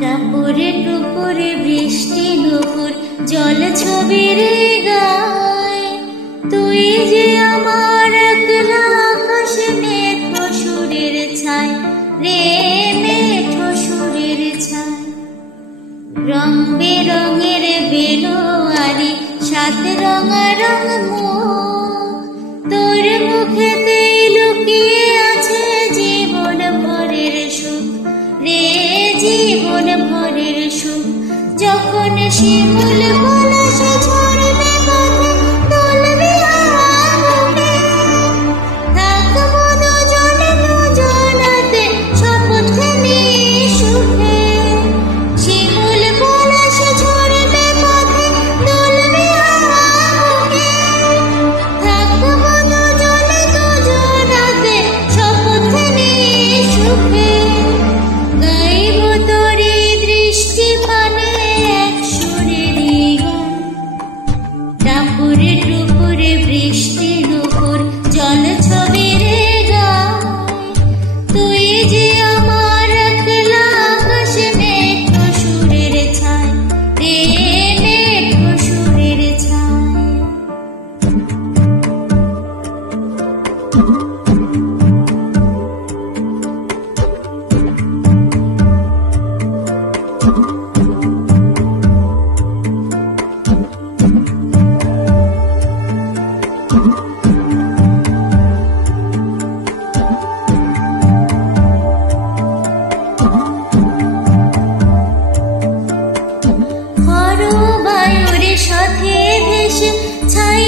টাপুরে টুপুরে বৃষ্টি নুপুর জল ছবির গায়, তুই যে আমার একলা আকাশ মেঠো সুরের ছায় রে, মেঠো সুরের ছায়। রং বেরঙের বেলোয়ারি সাত রঙারঙ মুখ, তোর মুখেতে লুকিয়ে আছে জীবন ভরের সুখ রে, জীবন ভরের সুখ। যখন শিমুল পলাশে ঝরবে পথে তুলবে হাওয়াকে, থাকবো দুজনে দুজনাতে শপথ নিয়ে সুখে। শিমুল পলাশে ঝরবে পথে তুলবে হাওয়াকে, থাকবো দুজনে দুজনাতে শপথ নিয়ে সুখে। গাইব তোরে দৃষ্টি পানে এক সুরেরই গান, টাপুরে টুপুরে বৃষ্টি নুপুর জল ছবির গায়, তুই যে আমার একলা আকাশ মেঠো সুরের ছায় রে, মেঠো সুরের ছায়। বায়ুর সাথে ভেসে ছাই